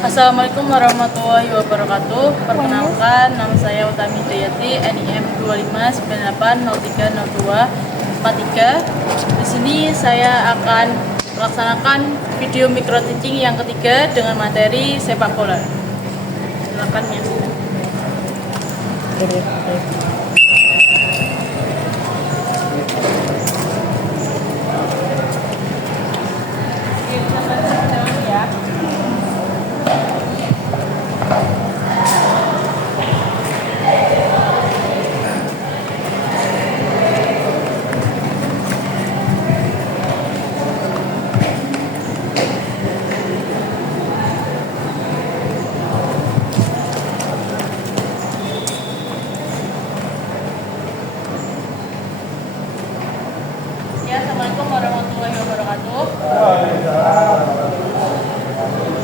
Assalamualaikum warahmatullahi wabarakatuh. Perkenalkan, nama saya Utami Jayati, NIM 2598030243. Di sini saya akan melaksanakan video micro teaching yang ketiga dengan materi sepak bola. Silakan menyaksikan. Assalamualaikum warahmatullahi wabarakatuh.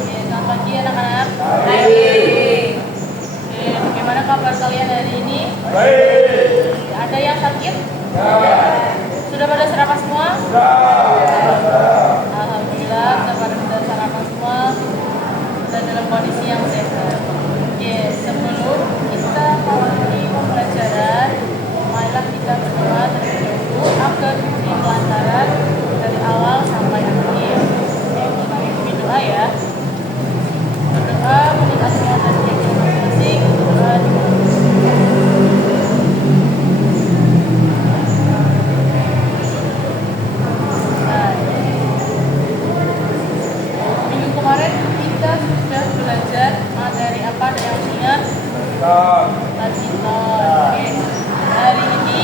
Selamat pagi anak-anak. Baik. Bagaimana kabar kalian hari ini? Baik. Ada yang sakit? Sudah pada sarapan semua? Alhamdulillah, sudah sarapan semua dan dalam kondisi yang sehat. Sebelum kita memulai pembelajaran, marilah kita berdoa terlebih dahulu agar diberi kelancaran dari awal sampai akhir. Kita ikuti doa ya. Berdoa meningkat semua dan jadi masing-masing. Berdoa minggu kemarin kita sudah belajar materi apa, ada yang ingat? Badminton. Hari ini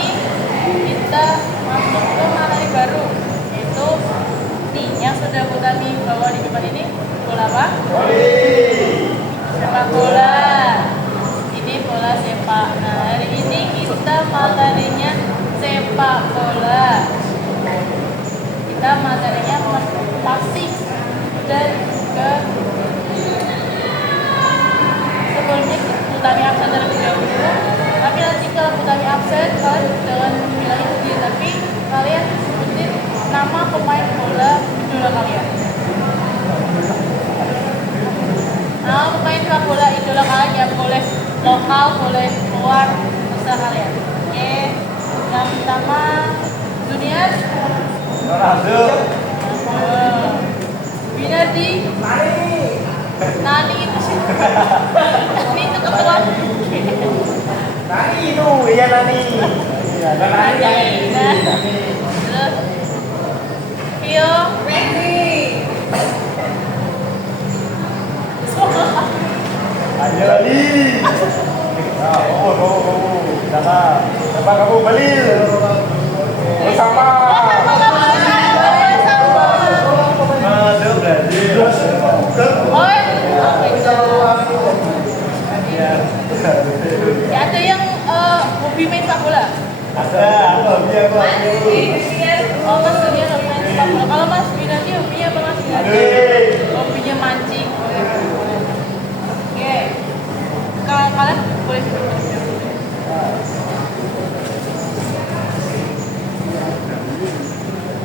kita masuk ke materi baru, yaitu nih yang sudah Utami bawa di depan ini, bola apa? Sepak bola. Ini bola sepak. Nah, hari ini kita materinya sepak bola. Kita materinya passing dan juga sebelumnya Utami absen terlebih dahulu. Tapi nanti kalau Utami absen, kalian jangan bilang itu dia, tapi kalian sebutin nama pemain bola idola kalian. Nama pemain sepak bola idola kalian yang boleh lokal, boleh luar, terserah kalian. Oke, yang pertama Junior. Ronaldo. Winardi. Nani itu sih. Nani itu ketua. Nani itu, iya Nani. Iya, Nani. Terus Pio. Randy. Ayo Lali. Kamu. Jangan. Coba kamu beli. Bersama. Ronaldo Brazil. Ada yang hobi main sepak bola? Ada, hobi apa? Oh, Mas Junior hobi main sepak bola. Kalau Mas Winardi hobinya apa Mas Winardi? Hobinya mancing. Oke. Kalian boleh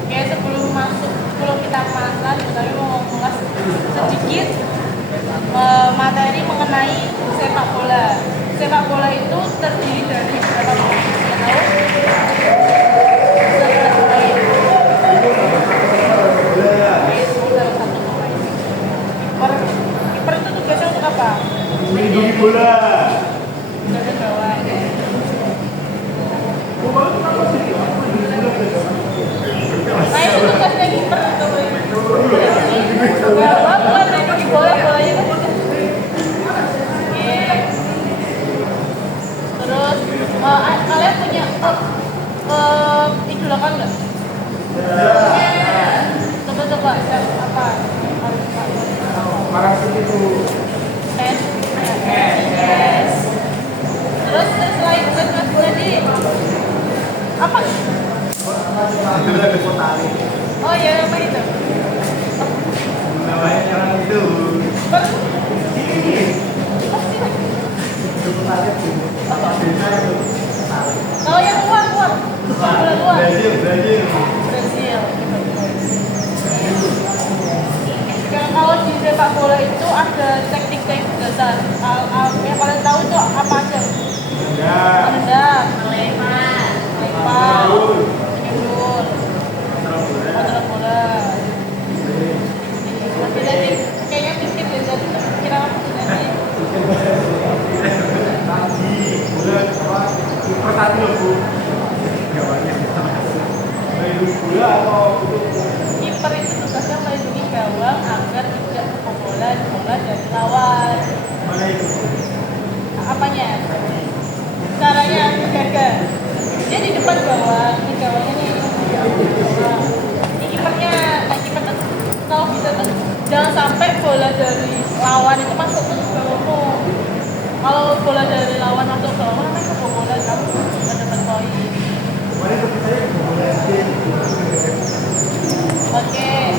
Oke, sebelum kita pemanasan, kami mau mengulas sedikit materi mengenai sepak bola. Sepak bola itu terdiri dari berapa pemain? Kiper itu tugasnya untuk apa? Melindungi bola. Tugasnya gawang. Nah, itu tugasnya kiper. Gawang bukan melindungi bola, bolanya kan. Terus kalian punya idola kan nggak? Coba apa? Makasih itu. Yes. Terus selain Mas tadi apa? Itu ada kotali. Oh ya, apa itu? Namanya yang itu. Kalau yang luar. Bola luar. Brazil. Kalau di sepak bola itu ada teknik-teknik dasar. Yang kalian tahu itu apa aja? Ya. Menendang, melempar, menyundul, kontrol bola. Tapi tadi kayaknya miskin deh, jadi kira apa sih tadi? Tadi bola apa? Kiper tadi loh bu. Gawangnya. Main bola atau Kiper itu tugasnya melindungi gawang agar tidak kebobolan bola dari lawan. mana itu? Apanya? Caranya gagal. Dia di depan gawang, di gawangnya nih. Ini kipernya, nah kiper tuh kalau bisa tuh jangan sampai bola dari lawan itu masuk ke gawangmu. Kalau bola dari lawan masuk ke gawang, namanya kebobolan, kamu nggak dapat poin. Kemarin seperti saya bola Oke,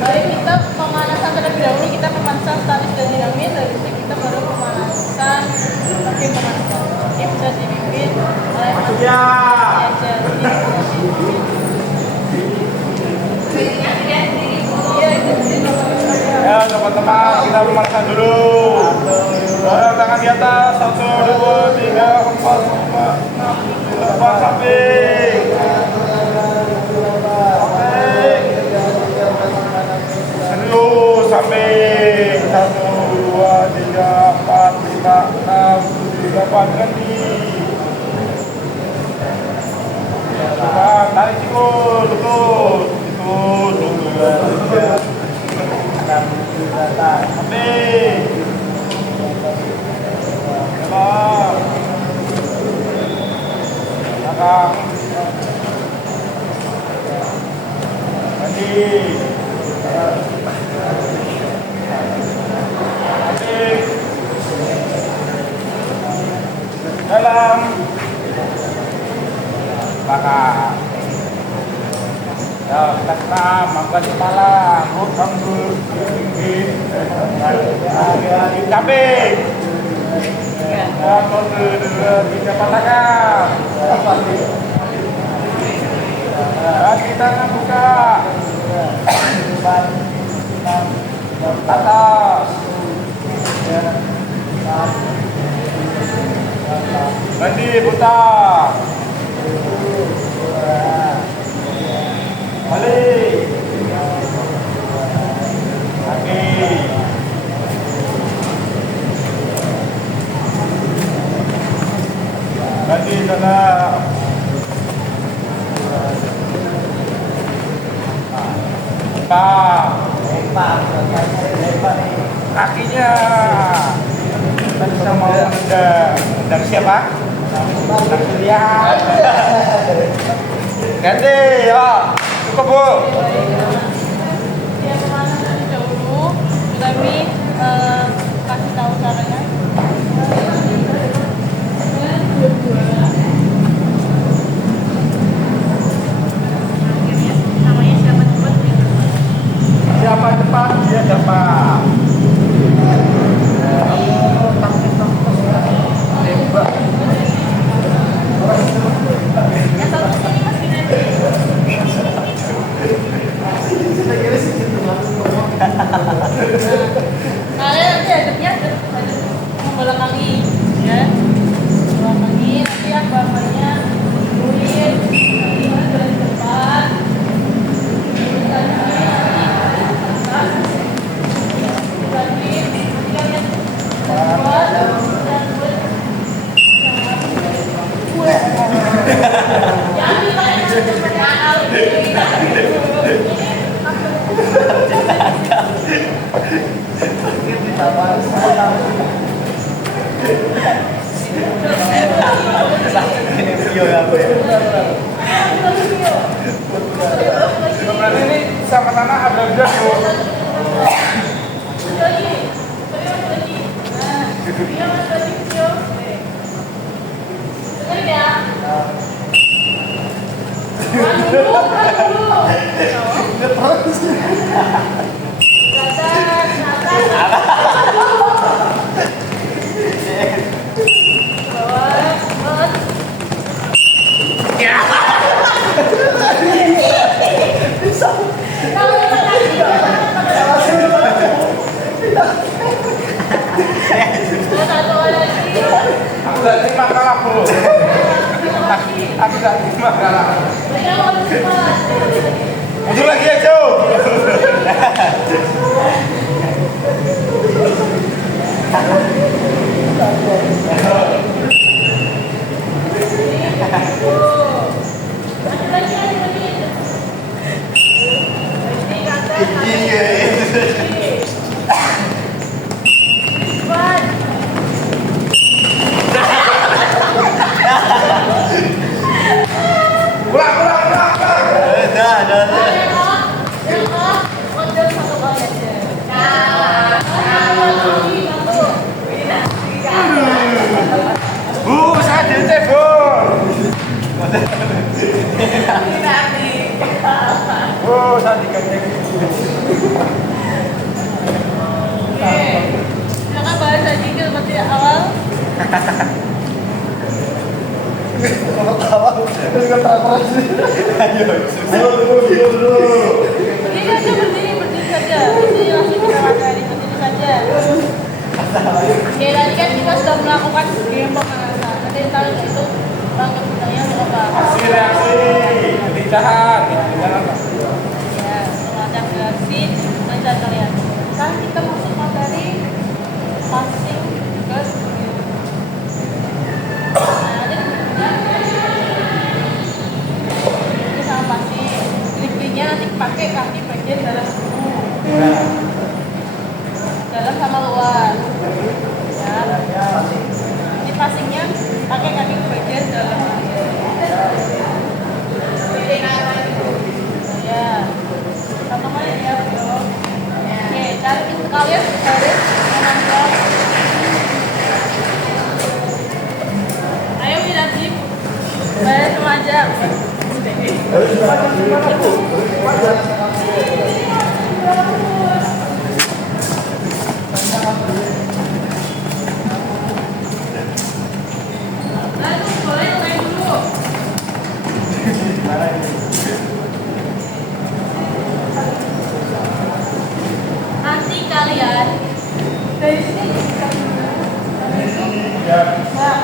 mari kita pemanasan terlebih dahulu. Kita pemanasan statis dan dinamis. Habis itu kita baru pemanasan tim pemanasan. Tim sudah dipimpin oleh Mas ya. Aja. Iya itu. Ya teman-teman, kita pemanasan dulu. Barang tangan di atas, 1, 2, 3, 4, 5, 6, 7, 8, samping. Serius, samping. 1, 2, 3, 4, 5, 6, 7, 8, ganti. Teman, tarik sikul, lurus. Itu, lurus. Samping. Belakang. Belakang. Ganti. Samping. Dalam. Belakang. Ya, kita senam, angkat kepala, rut sambut, tinggi, samping. Ya, kode 3 patakan. Kaki tangan buka. Atas. Ganti putar. Balik. Kaki. Ganti dalam. Kakinya. Kita bisa mau menendang. Menendang siapa? Menendang Surya. Ganti ya. Cukup bu. Dia pemanasan dahulu. Kami kasih tahu caranya. Namanya siapa cepat? Siapa cepat dia dapat. Yang satu sini Mas Ginandi. Kalian nanti hadapnya membelakangi, ya. Membelakangi nanti yang bapaknya duluin, dari depan. Ini video ya bu ya. Berarti ini sama tanah ada gas bu. kalah bu. Aku tak terima kalah. Mundur lagi ya Jo. Bu, saya diucap bu. Oh, saya dikasih. Jangan bahas aja seperti awal. Berdiri aja, berdiri saja. Berdiri langsung kita materi, berdiri saja. Oke, tadi kan kita sudah melakukan game pemanasan. Nanti tahu itu langkah gunanya untuk apa? Reaksi, penindahan, Ya, semacam reaksi lancar kalian. Sekarang kita masuk materi passing ke studio. Nah, ini sama passing. Driblingnya nanti pakai kaki bagian dalam dulu. Dalam sama luar. Ya. Ini passingnya pakai kaki bagian dalam. Ya. Sama kali ya, bro. Oke, cari itu kalian garis menonton. Ayo Wiradip. Baik semacam. Lalu boleh main dulu. Nanti kalian dari sini Ya. Bang,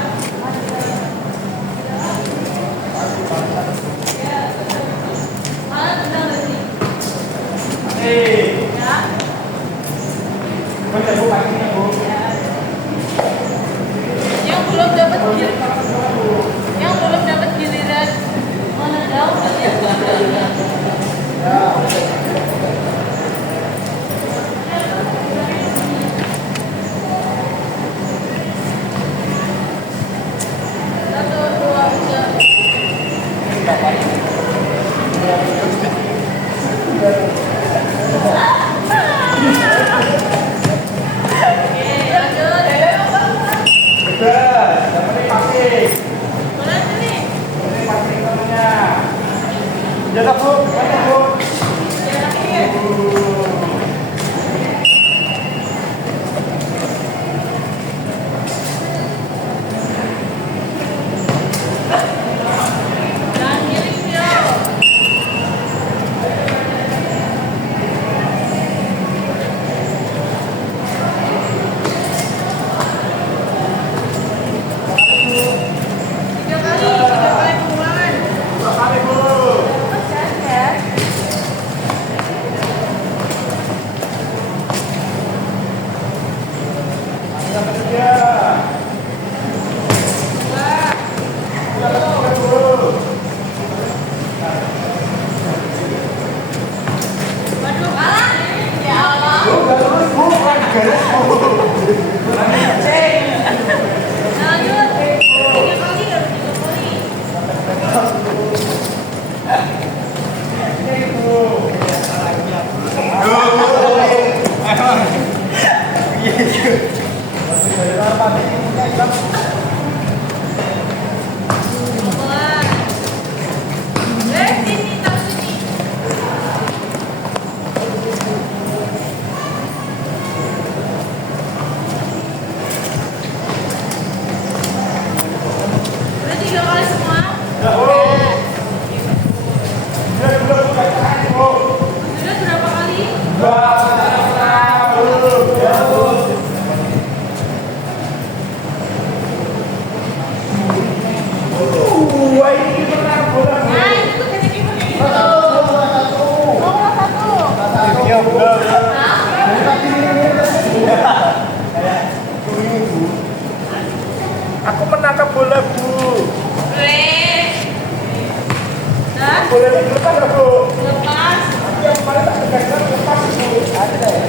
Wah, ini pernah bola. Nah, itu tuh kayak gitu. Nomor satu. Iya, benar. Aku menangkap bola, Bu. Nah, Bola ini lepas nggak, Bu? lepas. Yang kemarin tak tegaskan lepas, Bu. Ada ya?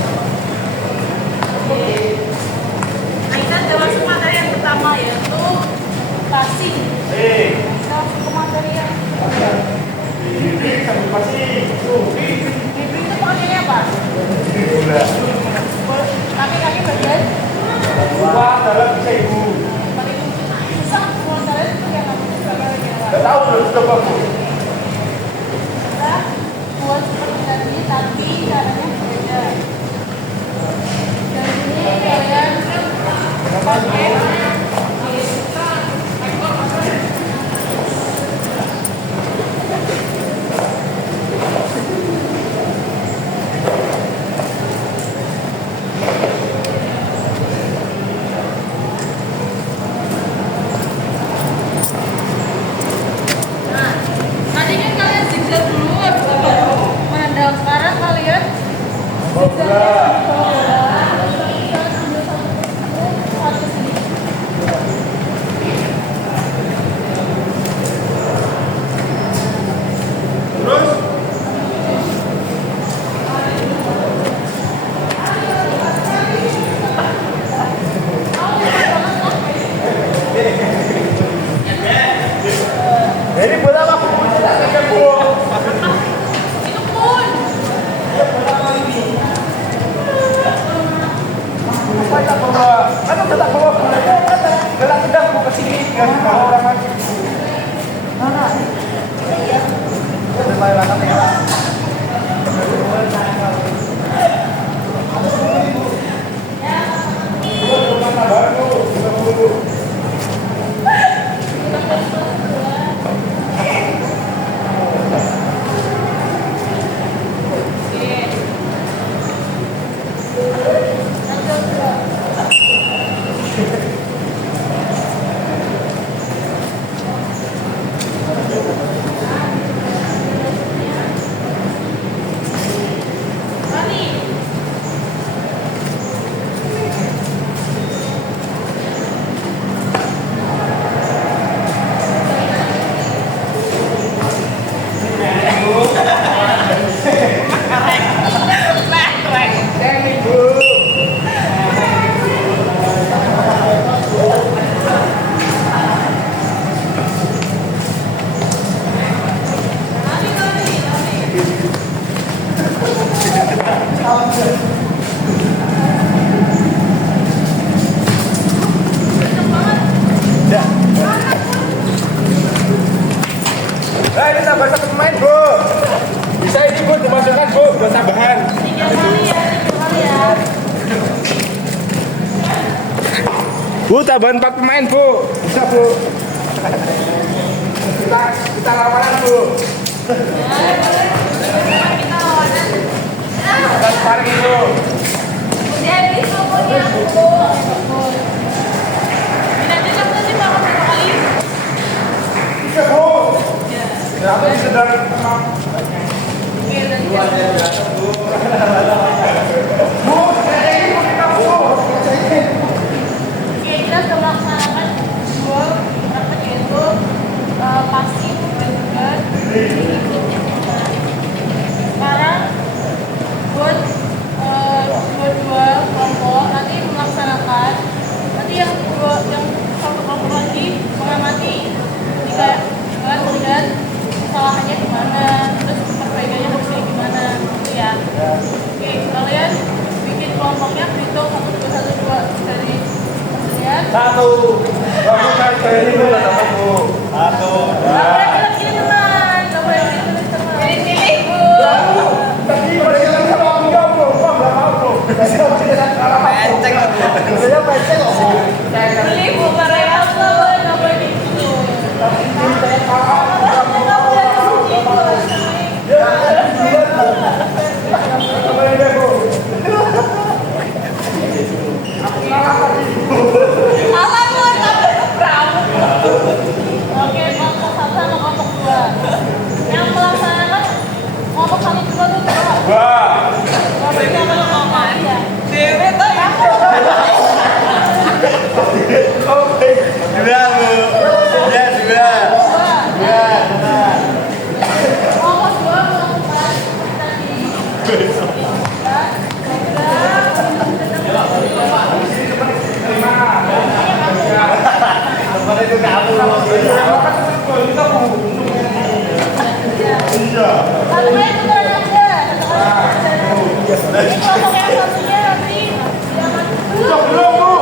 Nah, kita sudah masuk materi yang pertama yaitu passing. Kita masuk ke materi yang Ini sambil passing. Tuh. dribbling itu pengertiannya apa? Bola. Kaki bagian Wah, dalam bisa Ibu. paling susah menguasai itu yang namanya sebagai bagian Nggak tahu belum coba, Bu. kita buat seperti tadi tapi caranya berbeda. Dan ini kalian pakai Nah, tadi kan kalian zigzag dulu habis itu baru menendang. Sekarang kalian zigzag bola, kita ambil satu ke sini. Terus? Ini bola apa, Bu? Tak tekan, Bu. Itu pun Apa tak bawa? Kan udah tak bawa bola. Kan gerak sedang Bu ke sini. Kan bawa orang lagi. Mana? Iya. Terima kasih. Ini tambah satu pemain, Bu. Bisa ini, Bu, dimasukkan, Bu, buat tambahan. 3 kali ya, 3 kali ya. Bu, tambahan 4 pemain, Bu. Bisa, Bu. Kita lawanan, Bu. Kita lawanan. Kita sparring, Bu. Udah itu punya aku. Nanti kamu sih bakal berapa kali? Bisa, Bu. Ya, aku sedang tenang. Oke, dan Bu, ini Bu, kita, Bu. Oke, kita sudah melaksanakan dua praktek yaitu passing dan juga sekarang buat dua kelompok nanti melaksanakan nanti yang satu kelompok lagi mengamati jika kalian melihat kesalahannya di mana terus perbaikannya harus kayak gimana gitu ya. Oke, kelompok yang satunya nanti jangan Stop belum, Bu?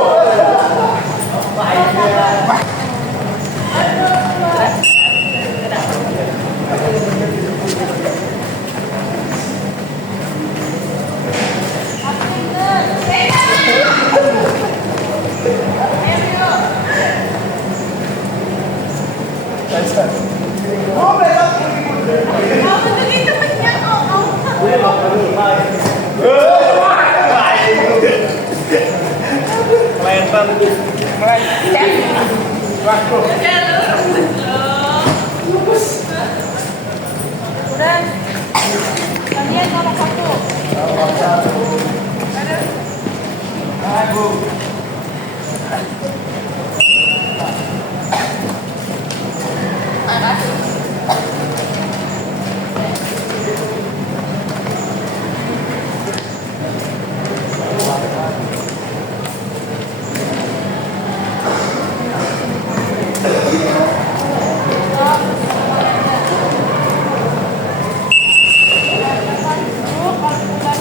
udah kalian nomor satu.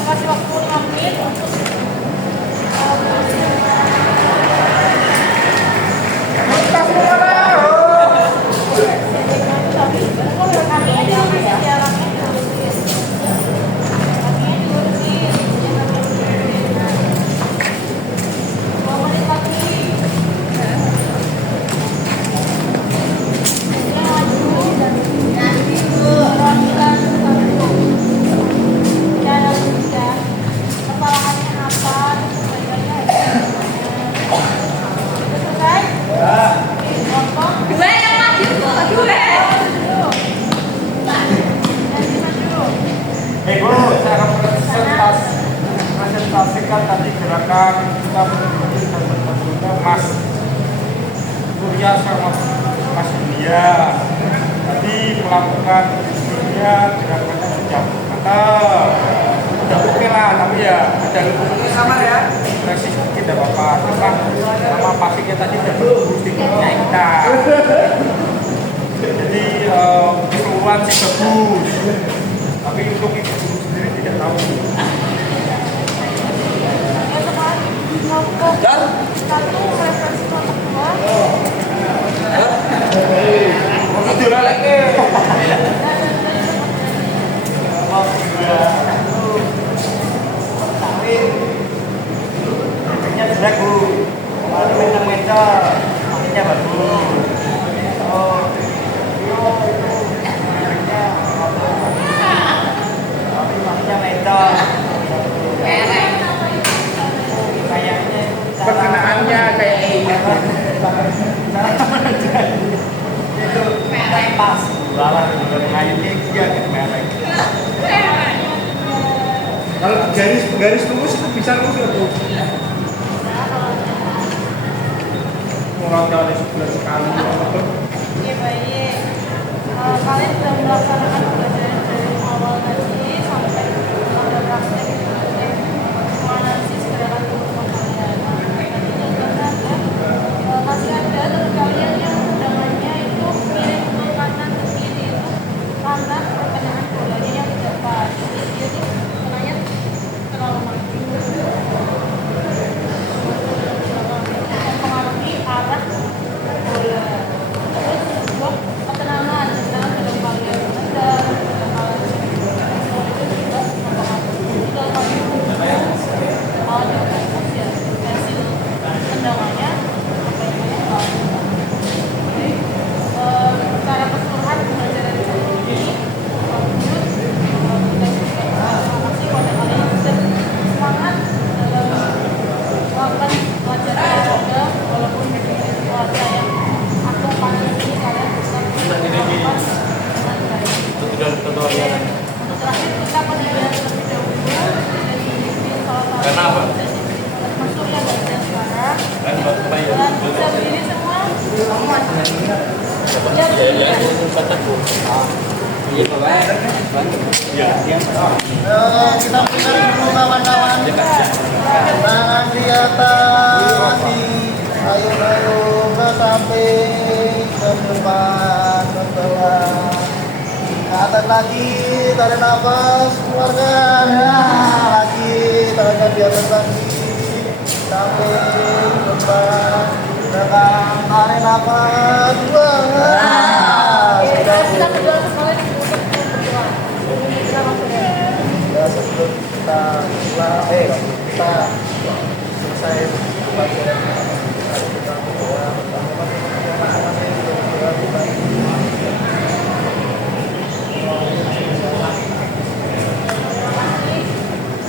Kasih waktu 5 menit untuk Saya akan presentasikan tadi gerakan kita menuju dan bertemu Mas Surya sama Mas India. Tadi melakukan sebelumnya gerakannya sudah mantap, sudah oke lah, tapi ya ada lebih sama ya. Presisi tidak apa-apa, sama pastinya tadi sudah boostingnya kita. Jadi keseluruhan sih bagus, tapi untuk itu sendiri tidak tahu. dan satu referensi kelompok 2. Itu lagi. Ini sudah Bu, meter-meter, maksudnya bagus. Oh, tapi maksudnya meter. Perkenaannya kayak ini. Itu merek pas. Lalang juga mengayunnya dia merek. Kalau garis lurus itu bisa lurus ya, Bu? Orang dari sebulan sekali. Iya baik. Kalian sudah melaksanakan pelajaran dari awal tadi sampai pada praktek menganalisis gerakan tubuh kalian. Tadi contohnya masih ada dari kalian yang undangannya itu miring ke kanan ke kiri itu karena perkenaan bolanya yang tidak pas. Jadi dia tuh kenanya terlalu maju. Mempengaruhi arah bola. Terus buat ketenangan dalam kalian ada itu juga mempengaruhi kalau kalian ada hasil tendangannya apa yang secara keseluruhan pembelajaran ini bagus. Kita juga masih pada kalian sudah semangat dalam melakukan pelajaran juga walaupun cuaca yang aku panas ini kalian bisa melakukan dengan baik. Untuk terakhir kita penilaian terlebih dahulu dari salah satu Kenapa? masuk yang bagian sekarang dan bisa berdiri semua Kita putar dulu kawan-kawan. Tangan di atas, ayo ke samping, ke depan, ke bawah, ke tarik lagi, tarik nafas, keluarkan. Ya, lagi, tarikkan di atas lagi. Samping, beban, tekan, tarik nafas, buang. Sudah. Kita berdua sekali untuk berdoa. Kita maksudnya. Ya, sebelum kita kita selesai pelajaran kita berdoa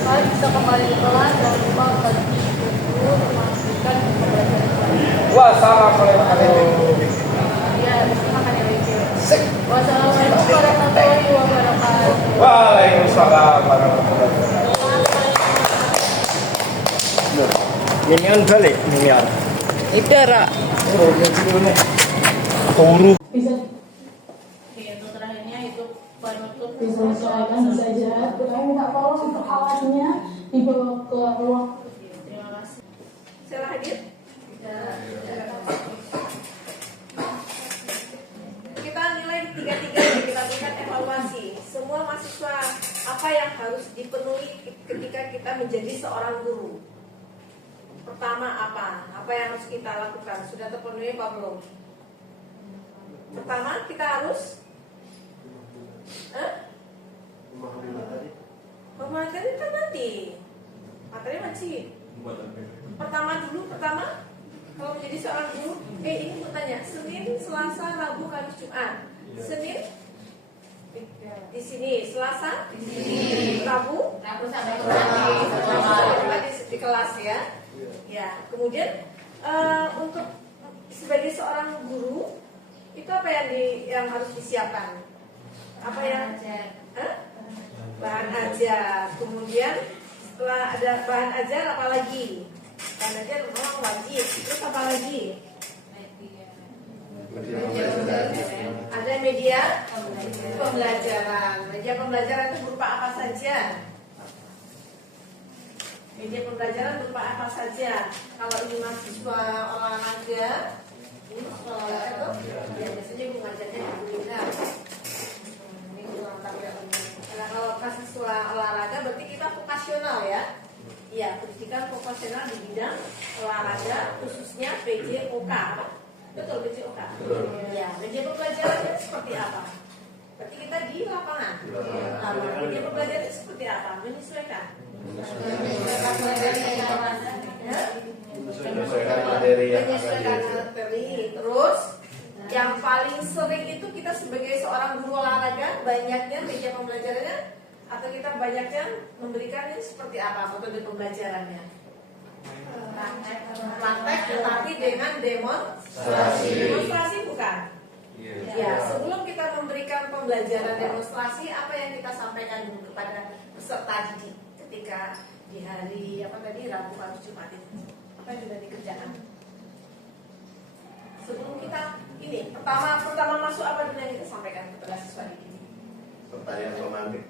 Mari bisa kembali ke kelas dan lupa bagi guru memastikan pembelajaran. Wassalamualaikum. Ya, terima kasih. Wassalamualaikum warahmatullahi wabarakatuh. Waalaikumsalam warahmatullahi wabarakatuh. Minion balik, minion. Idara. Guru. Bisa. Oke, untuk terakhirnya itu penutup. Diselesaikan saja. Kita minta tolong untuk alatnya dibawa ke ruang. Terima kasih. Salah hadir? Kita nilai tiga-tiga kita berikan evaluasi. Semua mahasiswa apa yang harus dipenuhi ketika kita menjadi seorang guru? Pertama apa? Apa yang harus kita lakukan? Sudah terpenuhi apa belum? Pertama kita harus materi kan nanti. Materi masih. Pertama kalau menjadi seorang guru, ini mau tanya, Senin, Selasa, Rabu, Kamis, Jumat. Senin di sini, Selasa di sini, Rabu sampai di kelas ya. Ya, kemudian untuk sebagai seorang guru itu apa yang harus disiapkan? Apa yang bahan ajar. Kemudian setelah ada bahan ajar apa lagi? Bahan ajar memang wajib. Terus apa lagi? Ada media pembelajaran. Media pembelajaran itu berupa apa saja? Media pembelajaran berupa apa saja? Kalau ini mahasiswa olahraga, ini mahasiswa olahraga tuh, ya biasanya ibu ngajarnya di kuliner. Ini kurang tahu ya. Nah, kalau mahasiswa olahraga berarti kita vokasional ya. Iya, pendidikan vokasional di bidang olahraga, khususnya PJOK. Betul, PJOK. Ya, media pembelajarannya seperti apa? Berarti kita di lapangan. Nah, media pembelajaran seperti apa? Menyesuaikan. menyesuaikan materi yang akan materi. Terus yang paling sering itu kita sebagai seorang guru olahraga banyaknya media pembelajarannya atau kita banyaknya memberikannya seperti apa metode pembelajarannya? Praktek tetapi dengan demonstrasi bukan? Ya, sebelum kita memberikan pembelajaran demonstrasi, apa yang kita sampaikan dulu kepada peserta didik ketika di hari Rabu, Kamis, Jumat itu? Apa yang sudah dikerjakan? Sebelum kita ini pertama masuk apa dulu yang kita sampaikan kepada siswa didik? pertanyaan romantik.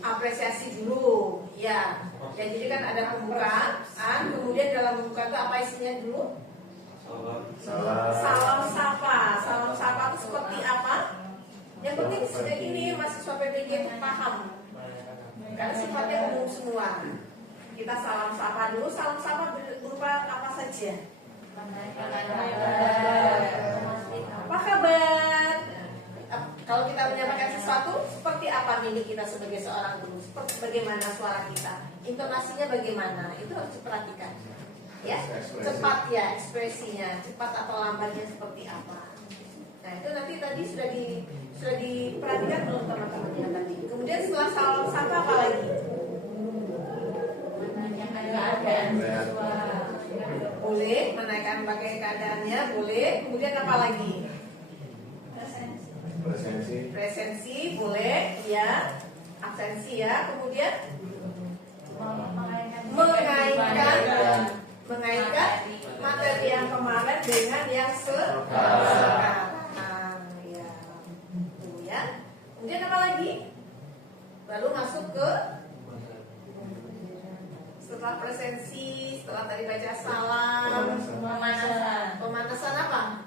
Apresiasi dulu, ya. Ya, jadi kan ada pembukaan, kemudian dalam pembukaan itu apa isinya dulu? Salam sapa. Salam sapa itu seperti apa? Yang penting ini mahasiswa PPG itu paham. Karena sifatnya umum semua. Kita salam sapa dulu. Salam sapa berupa apa saja? Apa kabar? Kalau kita menyampaikan sesuatu, seperti apa mimik kita sebagai seorang guru? Seperti bagaimana suara kita? Intonasinya bagaimana? Itu harus diperhatikan. Ya, cepat ya ekspresinya, cepat atau lambatnya seperti apa? Nah, itu nanti tadi sudah diperhatikan belum teman-temannya tadi. Kemudian setelah salam sapa apa lagi? Boleh menaikkan bagai keadaannya, boleh. Kemudian apa lagi? Presensi boleh, ya. Absensi ya. Kemudian mengaitkan materi yang kemarin dengan yang sekarang. Ya. Kemudian apa lagi? Lalu masuk ke setelah presensi, setelah tadi baca salam, pemanasan apa?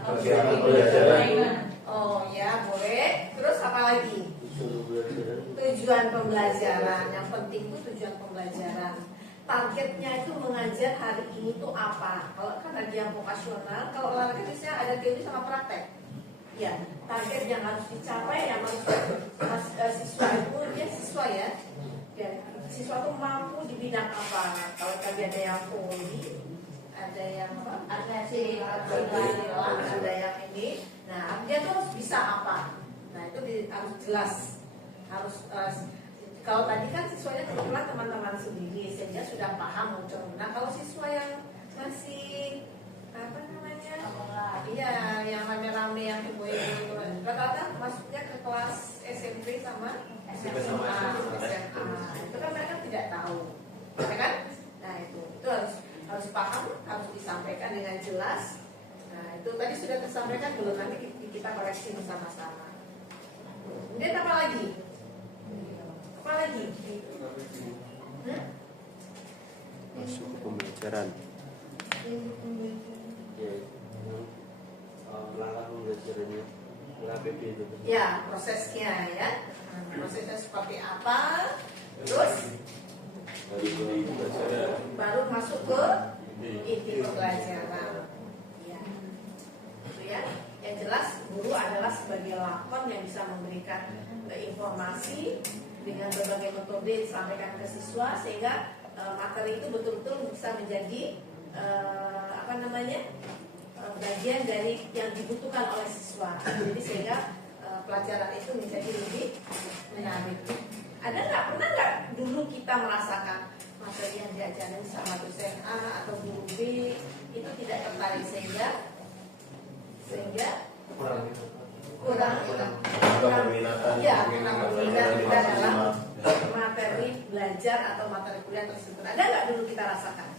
Kegiatan pembelajaran. Oh ya, boleh. Terus apa lagi? Tujuan pembelajaran. Yang penting itu tujuan pembelajaran. Targetnya itu mengajar hari ini tuh apa? Kalau kan ada yang vokasional, kalau olahraga biasanya ada teori sama praktek. Ya, target yang harus dicapai yang harus siswa itu dia siswa ya. Dan siswa itu mampu di bidang apa? Kalau tadi ada yang voli, ada yang apa? Ada yang ini. Nah, dia tuh harus bisa apa? Nah, itu harus jelas. Harus kalau tadi kan siswanya kebetulan teman-teman sendiri sehingga sudah paham muncul. Nah, kalau siswa yang masih apa namanya? Iya, yang rame-rame yang ibu-ibu rata-rata masuknya ke kelas SMP sama SMA. Itu kan mereka tidak tahu, ya kan? Nah itu harus paham, harus disampaikan dengan jelas. Nah itu tadi sudah tersampaikan belum? Nanti kita koreksi bersama-sama. Kemudian apa lagi? Apa lagi? Masuk ke pembelajaran. Langkah pembelajarannya LPB itu. Ya, prosesnya ya. Prosesnya seperti apa? Terus baru masuk ke inti pembelajaran. Ya. Itu ya. Yang jelas guru adalah sebagai lakon yang bisa memberikan informasi dengan berbagai metode disampaikan ke siswa sehingga materi itu betul-betul bisa menjadi bagian dari yang dibutuhkan oleh siswa. Jadi sehingga pelajaran itu menjadi lebih menarik. Pernah nggak dulu kita merasakan materi yang diajarin sama dosen A atau guru B itu tidak tertarik sehingga kurang berminatan. Iya, kurang berminat kita dalam materi belajar atau materi kuliah tersebut. Ada nggak dulu kita rasakan?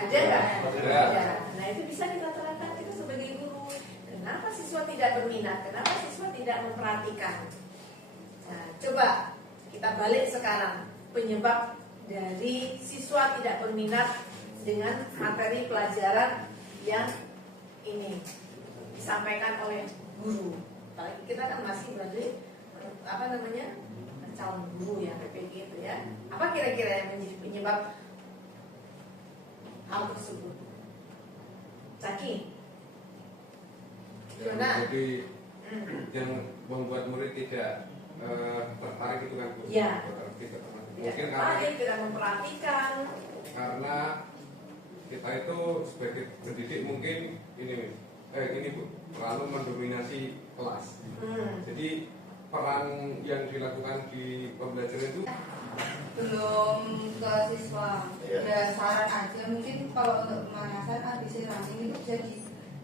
Ada nggak? Ada. Nah itu bisa dikatakan kita sebagai guru. Kenapa siswa tidak berminat? Kenapa siswa tidak memperhatikan? Nah, coba kita balik sekarang penyebab dari siswa tidak berminat dengan materi pelajaran yang ini disampaikan oleh guru. Apalagi kita kan masih berarti calon guru ya PPG itu ya. Apa kira-kira yang menjadi penyebab hal tersebut? Caki. Jadi yang membuat murid tidak tertarik itu kan Bu? Ya. Tidak Tidak tertarik, tidak memperhatikan. Karena kita itu sebagai pendidik mungkin ini Bu, terlalu mendominasi kelas. Jadi peran yang dilakukan di pembelajaran itu belum ke siswa. Ada saran aja mungkin kalau untuk pemanasan ABC running itu jadi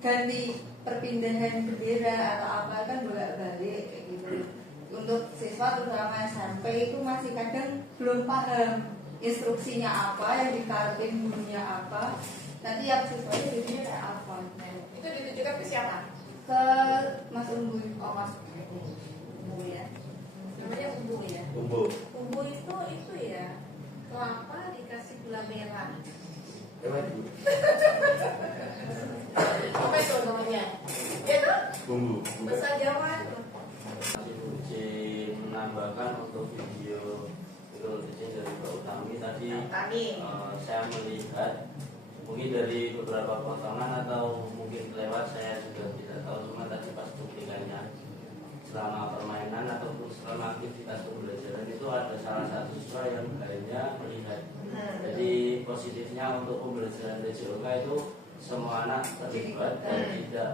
ganti perpindahan bendera atau apa kan bolak-balik kayak gitu. Untuk siswa terutama SMP itu masih kadang belum paham instruksinya apa, yang dikarepin gurunya apa. Nanti yang siswa itu jadinya kayak apa? Itu ditujukan ke siapa? Ke Mas Umbu. Oh Mas Umbu ya. Namanya Umbu ya. Umbu itu ya kelapa dikasih gula merah. Apa itu namanya? Itu Bumbu. bahasa Jawa. Masih menambahkan untuk video dari Mbak Utami tadi saya melihat mungkin dari beberapa potongan atau mungkin kelewat saya juga tidak tahu, cuma tadi pas cuplikannya selama permainan ataupun selama aktivitas pembelajaran itu ada salah satu siswa yang akhirnya melihat. Jadi positifnya untuk pembelajaran TJOK itu semua anak terlibat dan tidak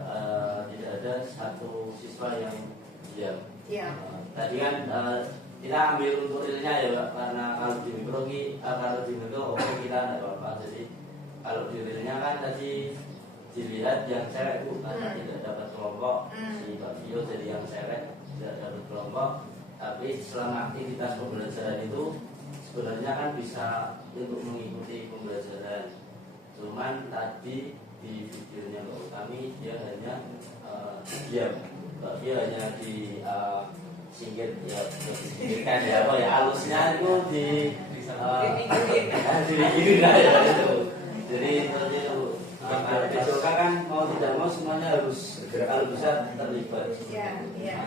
ada satu siswa yang diam. Tadi kan kita ambil untuk realnya ya Pak, karena kalau di mikro kita tidak apa-apa. Jadi kalau di realnya kan tadi dilihat yang cewek itu karena tidak dapat kelompok, si Pak Vio jadi yang cewek tidak dapat kelompok. Tapi selama aktivitas pembelajaran itu sebenarnya kan bisa untuk mengikuti pembelajaran. Cuman tadi di videonya Mbak Utami dia hanya diam. Mbak Vio hanya di disingkirkan ya, apa ya halusnya itu di gini lah ya itu. Jadi seperti itu. Kalau TJOK kan mau tidak mau semua semuanya harus bisa terlibat. Iya, iya.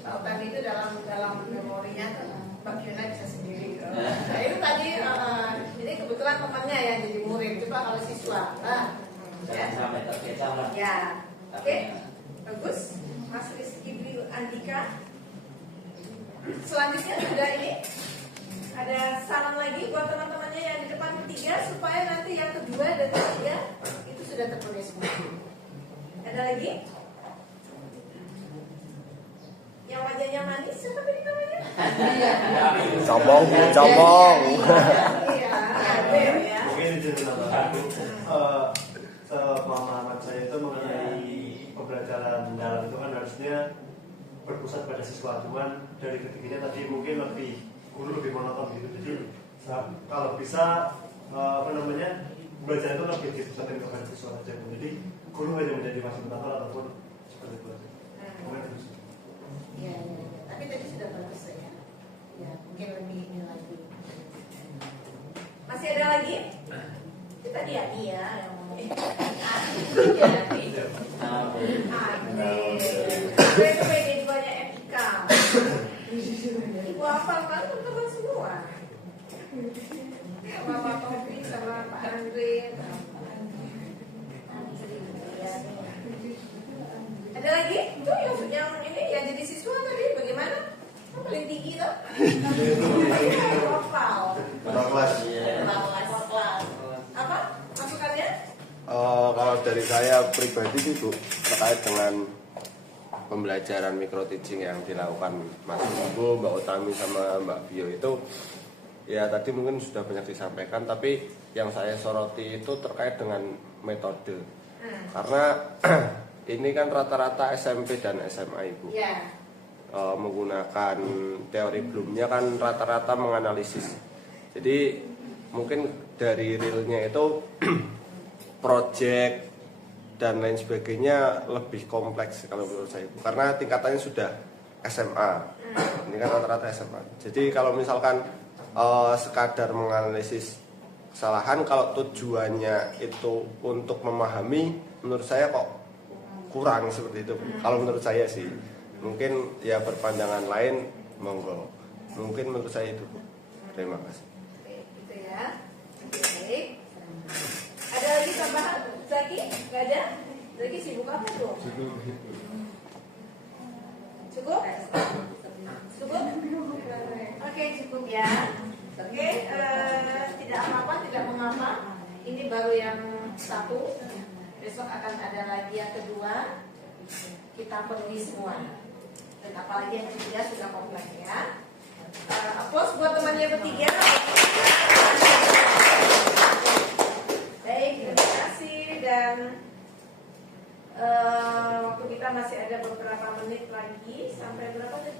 Kalau tadi itu dalam memorinya tuh bagiannya bisa sendiri. Nah itu tadi, ini kebetulan temannya yang jadi murid. Coba kalau siswa, Jangan sampai terkecoh lah. ya, oke, bagus. Mas Rizky Andika. Selanjutnya sudah ini. Ada saran lagi buat teman-temannya yang di depan ketiga supaya nanti yang kedua dan ketiga itu sudah terpenuhi semua. Ada lagi? Yang wajahnya manis siapa tadi namanya? Sombong. Iya, ada ya. Mungkin itu pemahaman saya itu mengenai pembelajaran dalam itu kan harusnya berpusat pada siswa, cuman dari ketiganya tadi mungkin guru lebih monoton gitu. Jadi kalau bisa belajar itu lebih dipusatkan kepada siswa saja. Jadi guru hanya menjadi fasilitator ataupun seperti itu saja. Iya. Tapi tadi sudah bagus ya. Ya, mungkin lebih ini lagi. Masih ada lagi? Itu tadi ya, iya yang ngomong. Itu PD2-nya etika. Ibu hafal kan teman-teman semua. Sama Pak Topi, sama Pak Andre. Ada lagi? Itu yang ini yang jadi siswa tadi bagaimana? Paling tinggi tuh? Hafal. kelas. Apa masukannya? Kalau dari saya pribadi sih Bu, terkait dengan pembelajaran micro teaching yang dilakukan Mas Ibu, Mbak Utami sama Mbak Bio itu ya tadi mungkin sudah banyak disampaikan, tapi yang saya soroti itu terkait dengan metode. Karena ini kan rata-rata SMP dan SMA Ibu. Ya. Menggunakan teori Bloomnya kan rata-rata menganalisis. Jadi mungkin dari realnya itu project dan lain sebagainya lebih kompleks kalau menurut saya, karena tingkatannya sudah SMA. Ini kan rata-rata SMA. Jadi kalau misalkan sekadar menganalisis kesalahan, kalau tujuannya itu untuk memahami, menurut saya kok kurang seperti itu. Kalau menurut saya sih, mungkin ya berpandangan lain monggo. Mungkin menurut saya itu Bu. Terima kasih. Oke, gitu ya. Baik. Ada lagi tambahan? Zaki? Gak ada? Zaki sibuk apa tuh? Cukup? Cukup? Oke, cukup ya. Oke, tidak apa-apa, tidak mengapa. Ini baru yang satu. Besok akan ada lagi yang kedua. Kita penuhi semua. Dan apalagi yang ketiga sudah komplek ya. Aplaus buat temannya bertiga. Baik, terima kasih. Dan waktu kita masih ada beberapa menit lagi. Sampai berapa tadi?